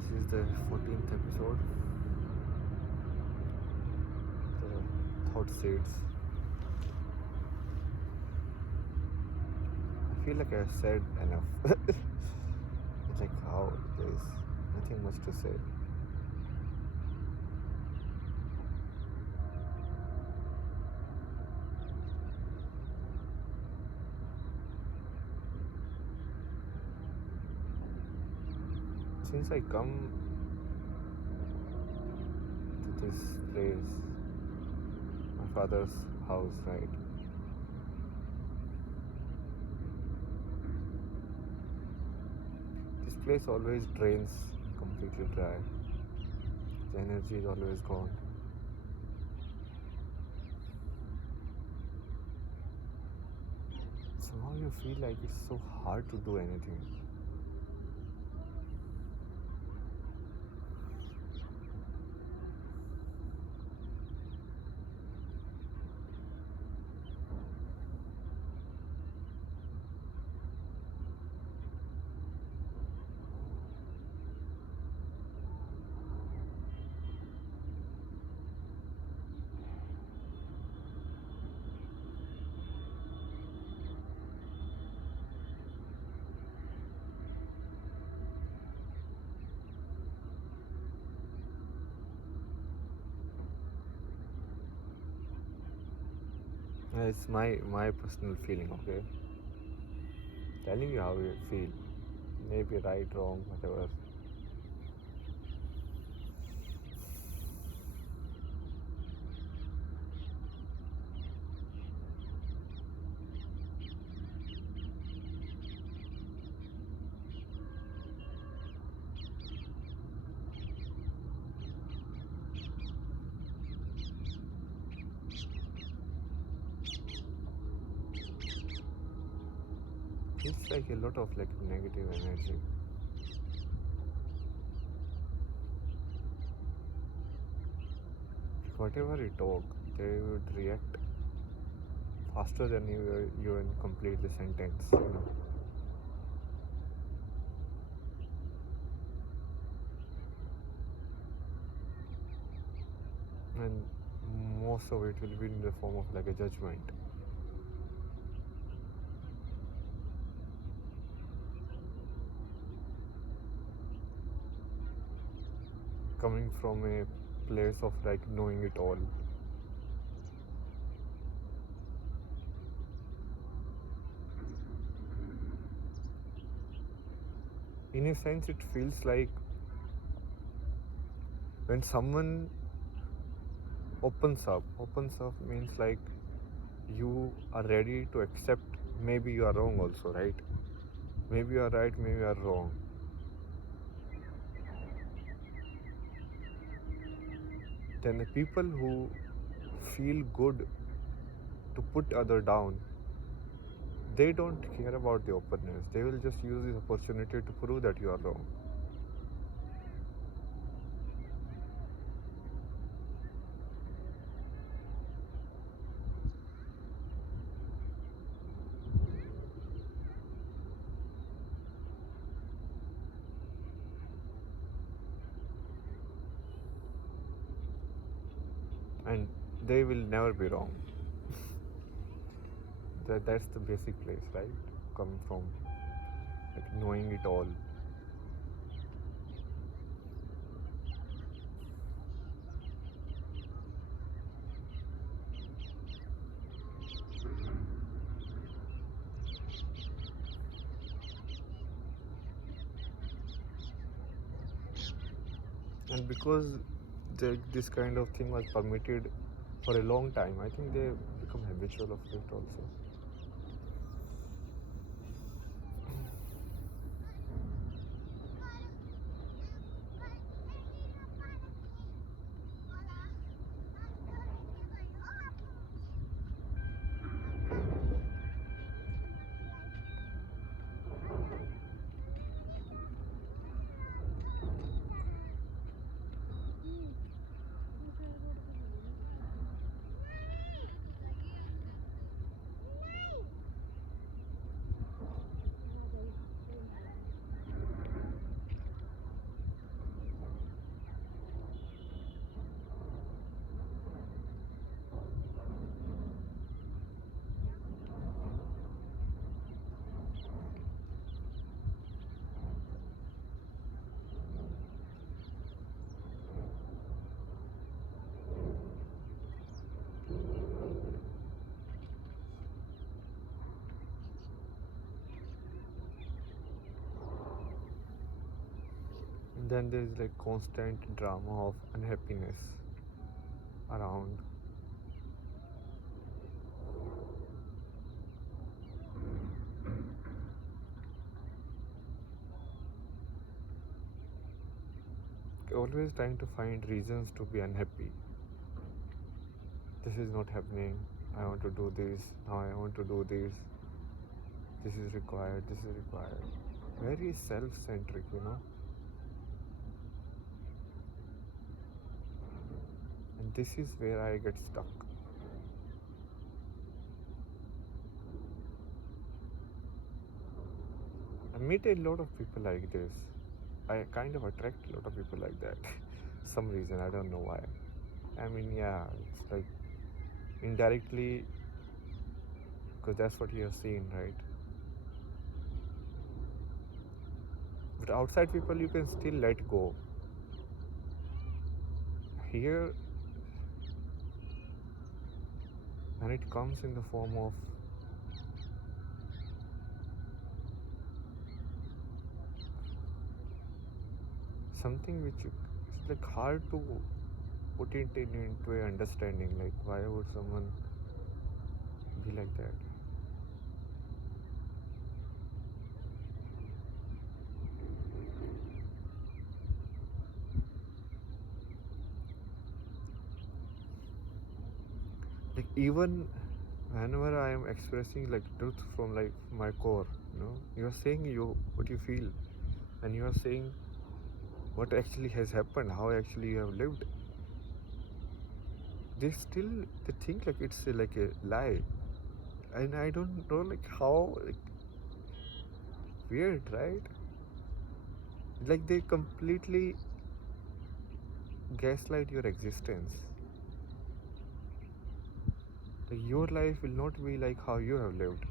This is the 14th episode. The thought seeds. I feel like I've said enough. It's like how there's nothing much to say. Since I come to this place, my father's house, right? This place always drains completely dry. The energy is always gone. Somehow you feel like it's so hard to do anything. It's my personal feeling, okay? Telling you how you feel. Maybe right, wrong, whatever. It's like a lot of like negative energy. Whatever you talk, they would react faster than you even complete the sentence, you know. And most of it will be in the form of like a judgment. Coming from a place of like knowing it all. In a sense, it feels like when someone opens up means like you are ready to accept maybe you are wrong also, right? Maybe you are right, maybe you are wrong. Then the people who feel good to put other down, they don't care about the openness. They will just use this opportunity to prove that you are wrong. And they will never be wrong. That's the basic place, right? Coming from like knowing it all. And because this kind of thing was permitted for a long time, I think they become habitual of it also. then there is like constant drama of unhappiness around. Always trying to find reasons to be unhappy. This is not happening. I want to do this. Now I want to do this. This is required. This is required. Very self-centric, And this is where I get stuck. I meet a lot of people like this. I kind of attract a lot of people like that. Some reason, I don't know why. I mean, yeah, it's like indirectly, because that's what you have seen, right? But outside people, you can still let go. Here, when it comes in the form of something which it's like hard to put it into a understanding, like why would someone be like that? Like even whenever I am expressing like truth from like my core, you are saying what you feel, and you are saying what actually has happened, how actually you have lived. They think like it's like a lie, and I don't know like how, like, weird, right? Like they completely gaslight your existence. Like your life will not be like how you have lived,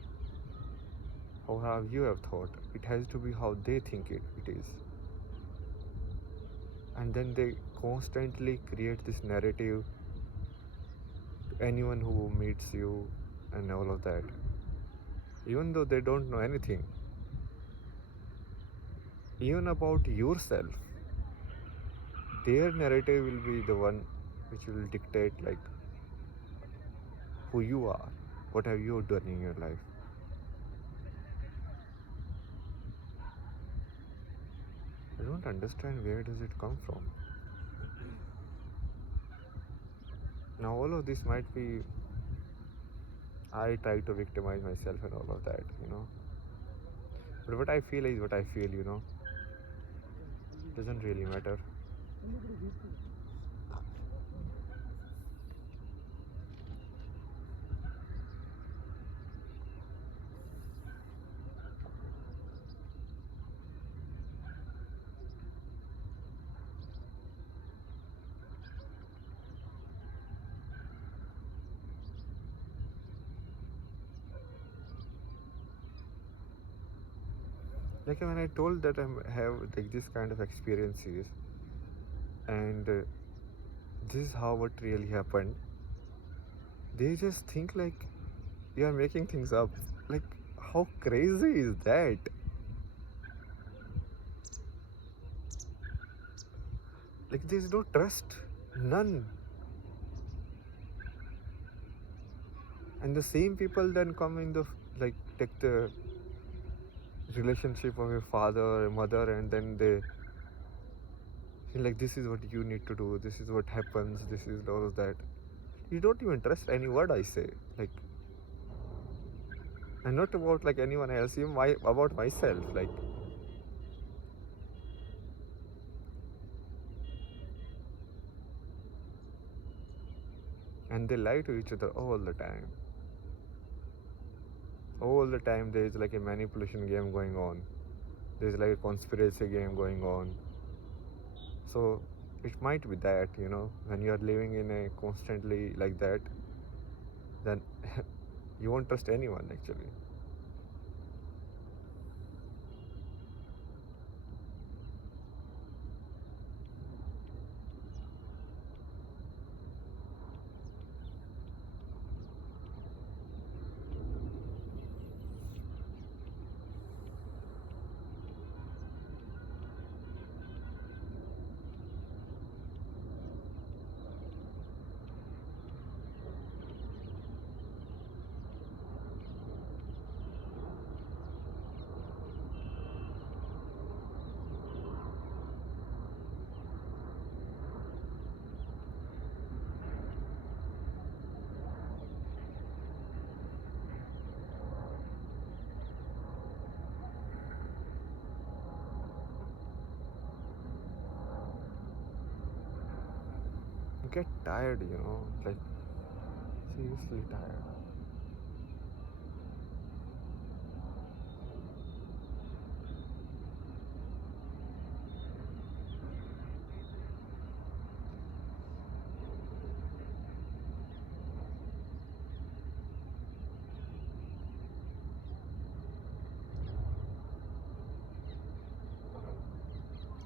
or how you have thought. It has to be how they think it is. And then they constantly create this narrative to anyone who meets you and all of that. Even though they don't know anything, even about yourself, their narrative will be the one which will dictate like who you are, what have you done in your life. I don't understand where does it come from. Now all of this might be I try to victimize myself and all of that. But what I feel is what I feel. Doesn't really matter. Like when I told that I have like this kind of experiences, and this is how what really happened, they just think like you are making things up. Like how crazy is that? Like there's no trust, none. And the same people then come in the like take the relationship of a father or a mother, and then they feel like this is what you need to do, this is what happens, this is all of that. You don't even trust any word I say, like, and not about like anyone else, even about myself, like. And they lie to each other all the time. All the time there is like a manipulation game going on. There's like a conspiracy game going on. So it might be that, when you are living in a constantly like that, then you won't trust anyone actually. get tired, like seriously tired.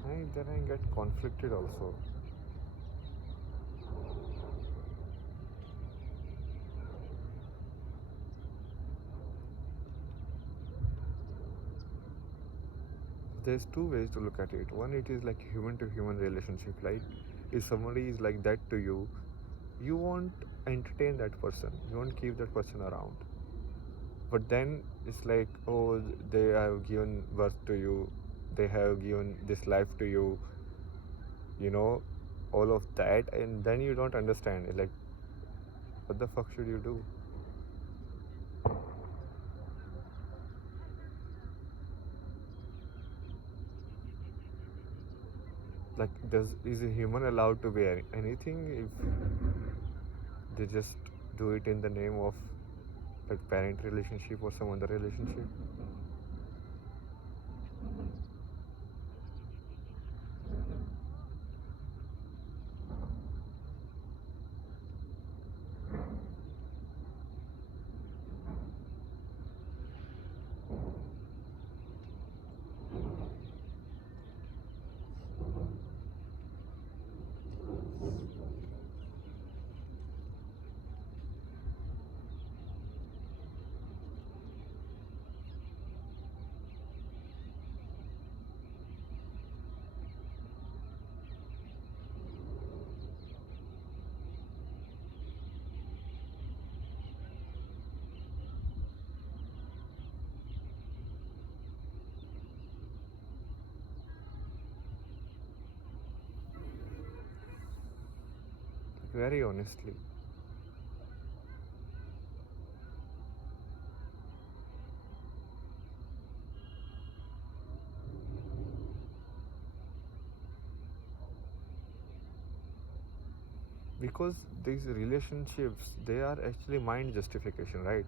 And then I get conflicted also. There's two ways to look at it. One, it is like human to human relationship. Like if somebody is like that to you, you won't entertain that person. You won't keep that person around. But then it's like, oh, they have given birth to you, they have given this life to you, all of that, and then you don't understand. It's like, what the fuck should you do? Like, is a human allowed to be anything if they just do it in the name of like parent relationship or some other relationship? Very honestly. Because these relationships, they are actually mind justification, right?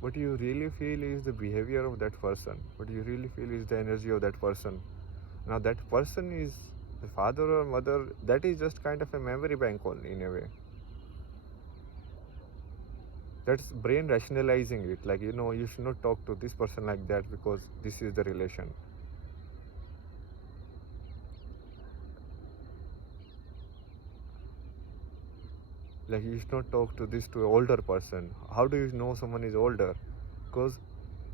What you really feel is the behavior of that person. What you really feel is the energy of that person. Now that person is the father or mother, that is just kind of a memory bank only in a way. That's brain rationalizing it. Like, you should not talk to this person like that because this is the relation. Like, you should not talk to this to an older person. How do you know someone is older? Because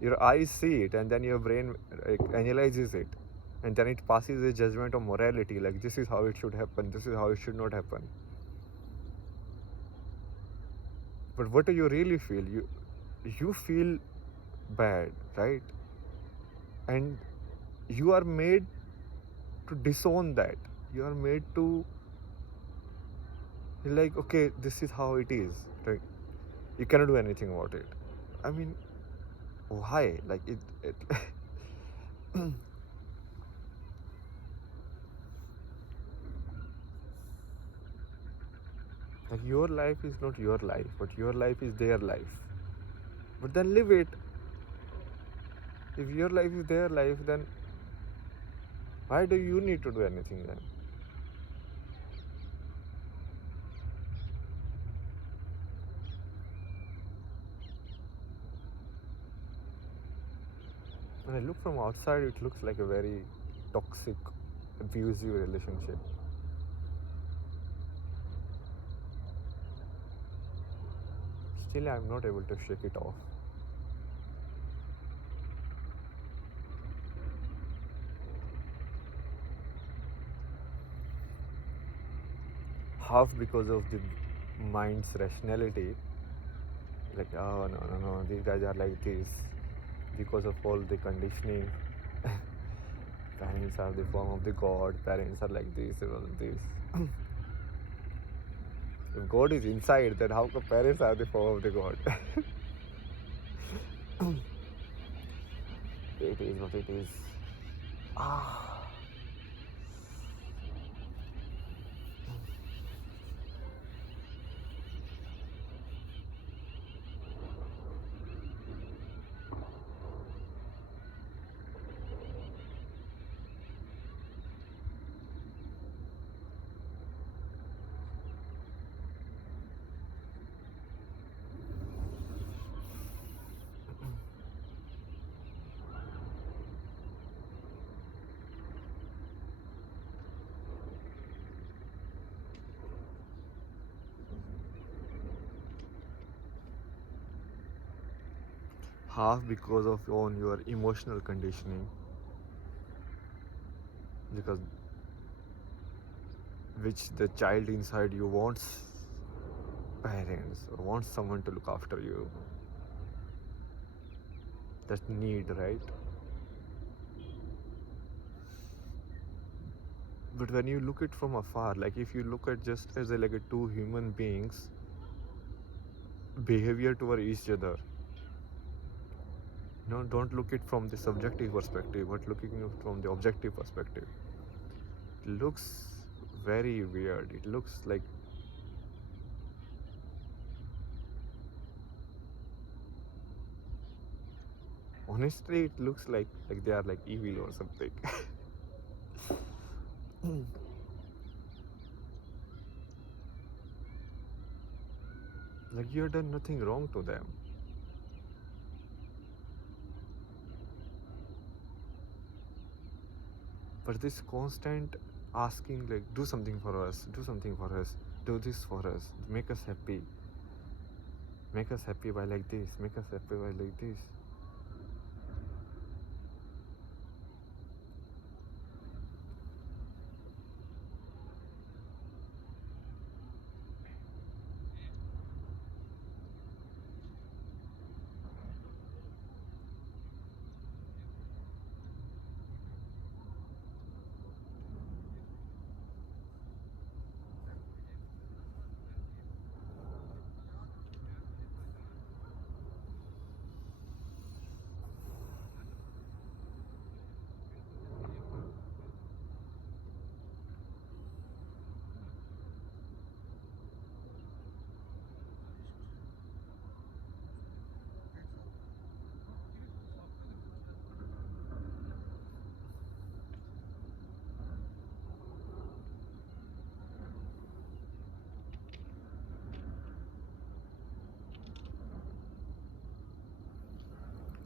your eyes see it and then your brain analyzes it. And then it passes a judgment of morality. Like, this is how it should happen. This is how it should not happen. But what do you really feel? You feel bad, right? And you are made to disown that. You are made to, like, okay, this is how it is, right? You cannot do anything about it. I mean, why? Like, it like, your life is not your life, but your life is their life. But then live it. If your life is their life, then why do you need to do anything then? When I look from outside, it looks like a very toxic, abusive relationship. Still, I'm not able to shake it off. Half because of the mind's rationality, like, oh, no, these guys are like this. Because of all the conditioning, parents are the form of the God, parents are like this and all this. If God is inside, then how come parents are the form of the God? It is what it is. Ah. half because of your emotional conditioning, because which the child inside you wants parents or wants someone to look after you. That need, right? But when you look it from afar, like if you look at just as like a two human beings behavior toward each other, no, don't look it from the subjective perspective, but looking it from the objective perspective. It looks very weird. It looks like, honestly, it looks like they are like evil or something. Like you have done nothing wrong to them. But this constant asking, like, do something for us, do something for us, do this for us, make us happy by like this, make us happy by like this.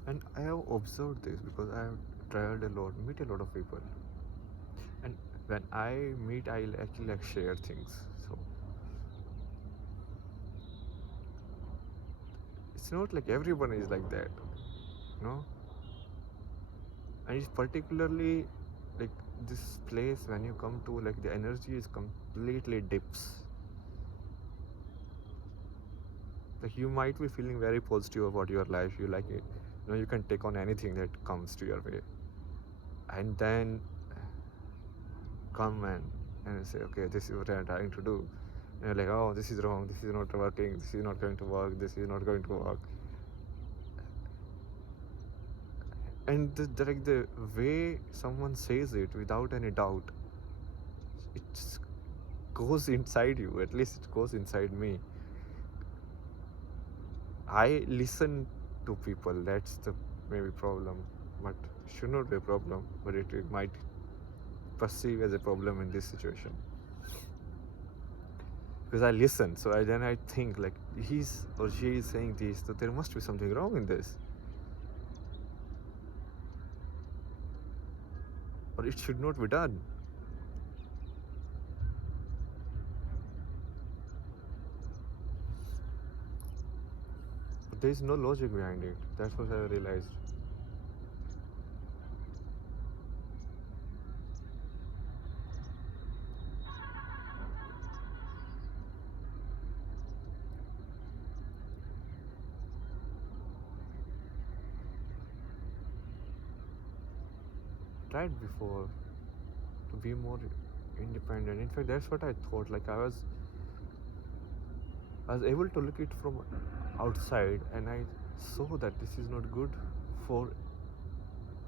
And I have observed this because I have traveled a lot, meet a lot of people, and when I meet, I actually like share things. So it's not like everyone is like that, no. And it's particularly like this place, when you come to, like, the energy is completely dips. Like you might be feeling very positive about your life, you like it, you can take on anything that comes to your way, and then come and say, okay, this is what I'm trying to do, and you're like, oh, this is wrong, this is not working, this is not going to work, this is not going to work. And like the way someone says it without any doubt, it goes inside you. At least it goes inside me. I listen to people. That's the maybe problem, but should not be a problem. But it might perceive as a problem in this situation, because I listen. So then I think, like, he's or she is saying this, so there must be something wrong in this, or it should not be done. But there is no logic behind it. That's what I realized. Tried before to be more independent. In fact, that's what I thought. Like I was able to look it from outside, and I saw that this is not good for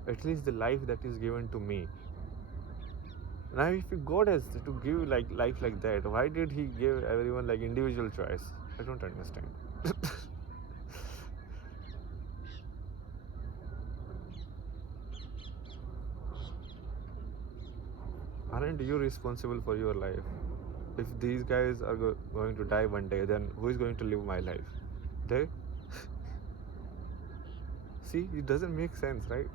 at least the life that is given to me. Now, if God has to give like life like that, why did He give everyone like individual choice? I don't understand. Aren't you responsible for your life? If these guys are going to die one day, then who is going to live my life? They see, it doesn't make sense, right?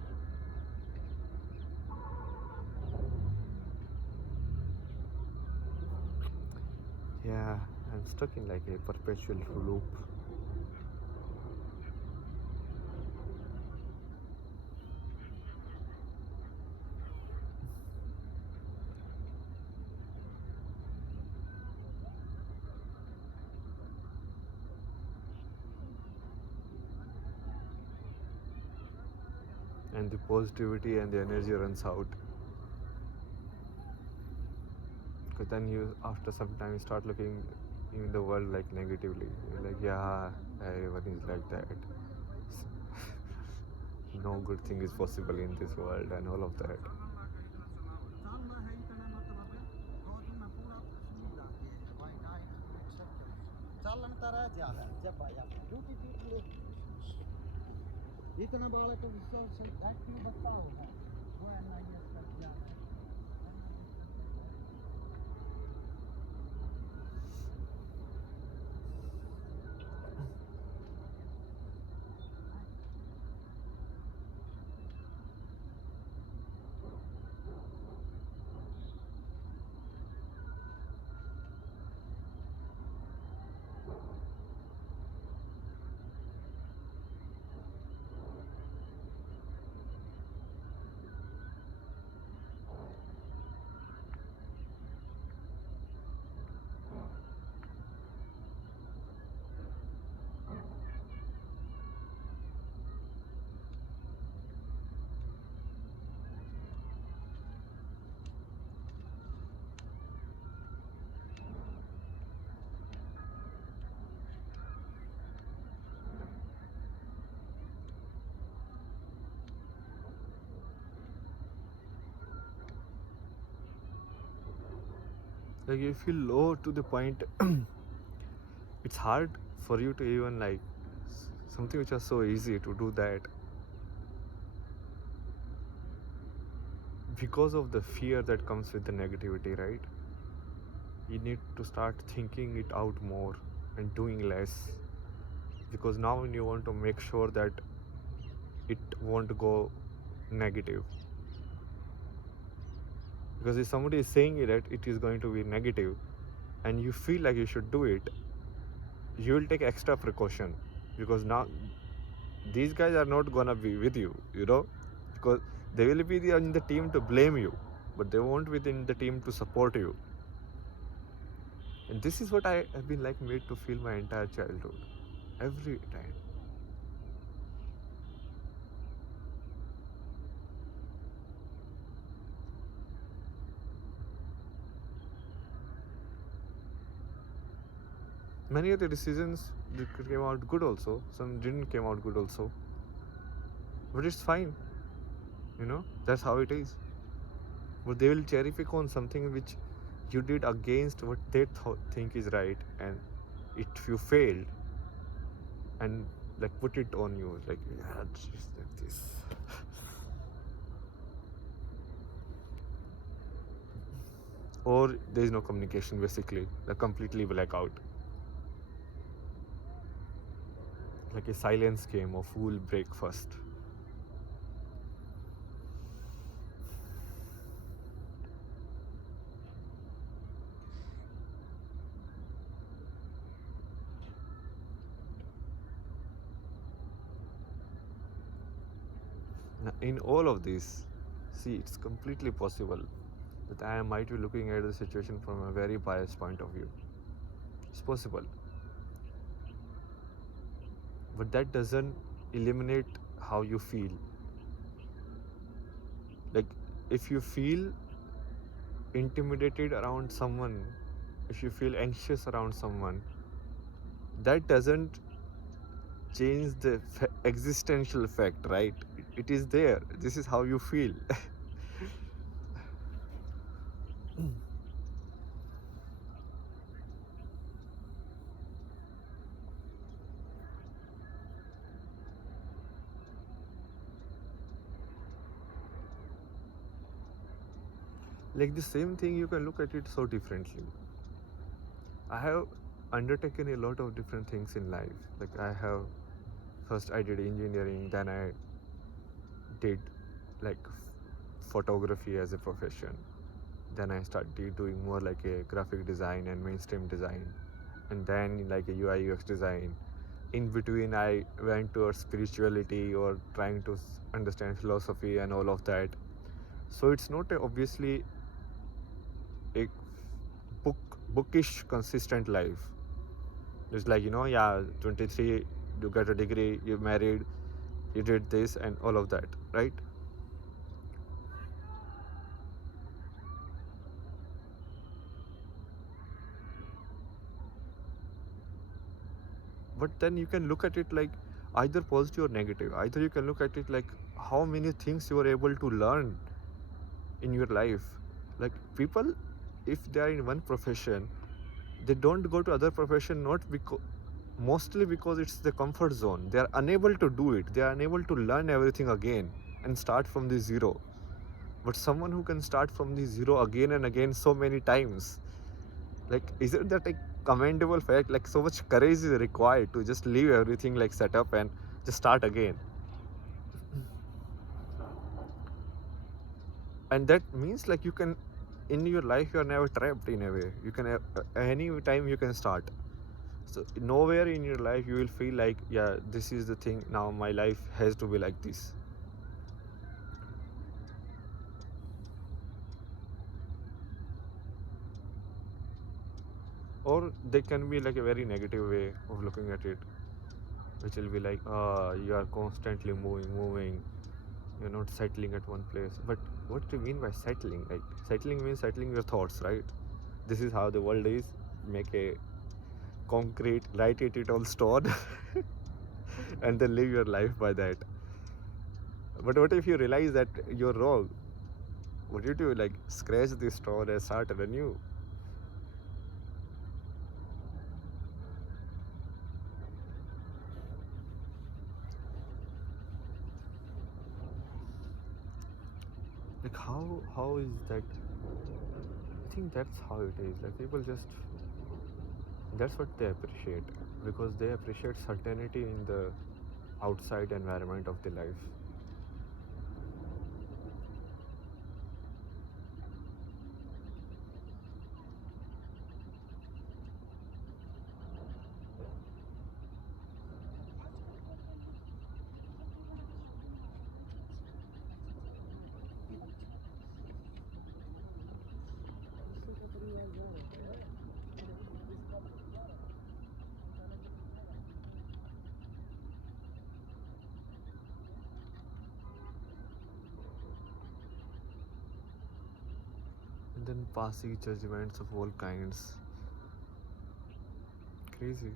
Yeah, I'm stuck in like a perpetual loop. and the positivity and the energy runs out. Because then you, after some time, start looking in the world like negatively. You're like, yeah, everyone is like that. No good thing is possible in this world and all of that. Like you feel low to the point it's hard for you to even like something which is so easy to do that, because of the fear that comes with the negativity, right? You need to start thinking it out more and doing less, because now you want to make sure that it won't go negative. Because if somebody is saying that it is going to be negative and you feel like you should do it, you will take extra precaution, because now these guys are not gonna be with you, because they will be in the team to blame you, but they won't be in the team to support you. And this is what I have been like made to feel my entire childhood, every time. Many of the decisions came out good also, some didn't came out good also, but it's fine, that's how it is. But they will cherry pick on something which you did against what they think is right, and if you failed, and like put it on you, like, yeah, it's just like this. Or there is no communication, basically, the completely blackout, like a silence game of who will break first. Now, in all of this, see, it's completely possible that I might be looking at the situation from a very biased point of view. It's possible. But that doesn't eliminate how you feel. Like, if you feel intimidated around someone, if you feel anxious around someone, that doesn't change the existential fact, right? It is there. This is how you feel. Like the same thing, you can look at it so differently. I have undertaken a lot of different things in life. Like first I did engineering, then I did like photography as a profession. Then I started doing more like a graphic design and mainstream design, and then like a UI UX design. In between, I went towards spirituality or trying to understand philosophy and all of that. So it's not obviously a bookish consistent life. It's like, 23, you got a degree, you married, you did this and all of that, right? But then you can look at it like either positive or negative. Either you can look at it like how many things you are able to learn in your life. Like people, if they are in one profession, they don't go to other profession not because mostly because it's the comfort zone. They are unable to do it. They are unable to learn everything again and start from the zero. But someone who can start from the zero again and again so many times, like isn't that a commendable fact? Like so much courage is required to just leave everything like set up and just start again. And that means like you can, in your life you are never trapped in a way. You can any time you can start. So nowhere in your life you will feel like, yeah, this is the thing, now my life has to be like this. Or they can be like a very negative way of looking at it, which will be like, you are constantly moving, you're not settling at one place. But what do you mean by settling? Like settling means settling your thoughts, right? This is how the world is. Make a concrete, write it on stone and then live your life by that. But what if you realize that you're wrong? What do you do? Like scratch the stone and start anew? Like how is that? I think that's how it is. Like people just, that's what they appreciate, because they appreciate certainty in the outside environment of the life. And then passing judgments of all kinds. Crazy.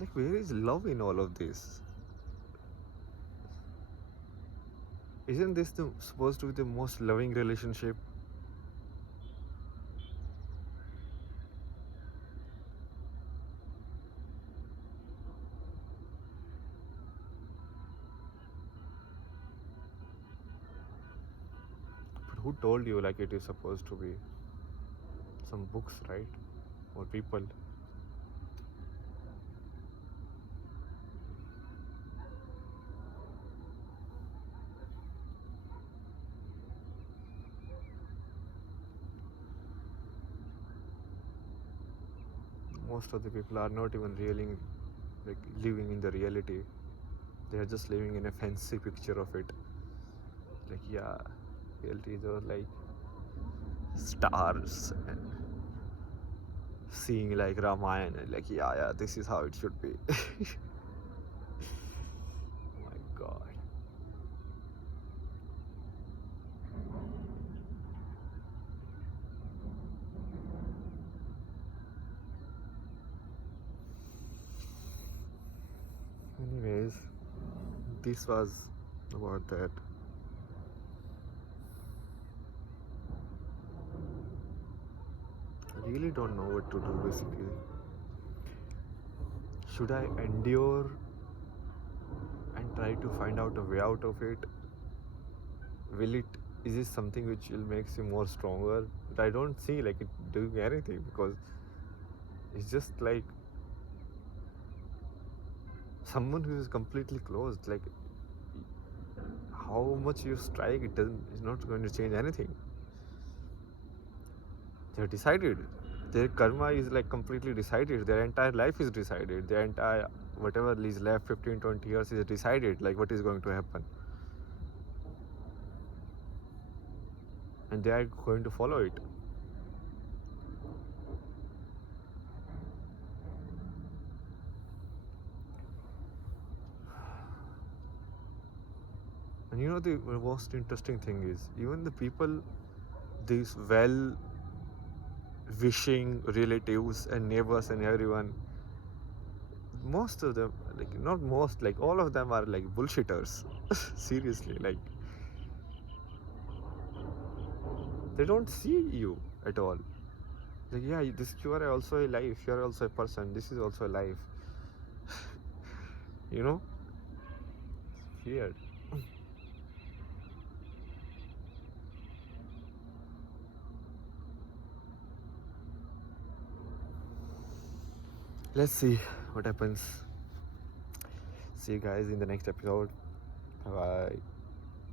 Like where is love in all of this? Isn't this supposed to be the most loving relationship? But who told you like it is supposed to be? Some books, right? Or people? Most of the people are not even really like living in the reality. They are just living in a fancy picture of it. Like yeah, reality is all like stars and seeing like Ramayana. Like yeah, this is how it should be. Oh my god. Anyways, this was about that. I really don't know what to do basically. Should I endure and try to find out a way out of it? Will it, is this something which will make you more stronger? But I don't see like it doing anything, because it's just like someone who is completely closed. Like how much you strike, it's not going to change anything. They're decided. Their karma is like completely decided. Their entire life is decided. Their entire whatever is left 15-20 years is decided, like what is going to happen, and they are going to follow it. And you know, the most interesting thing is, even the people, these well wishing relatives and neighbors and everyone, most of them, like not most, like all of them are like bullshitters. Seriously, like they don't see you at all. Like, yeah, this, you are also a life, you are also a person, this is also a life. You know, it's weird. Let's see what happens. See you guys in the next episode. Bye bye.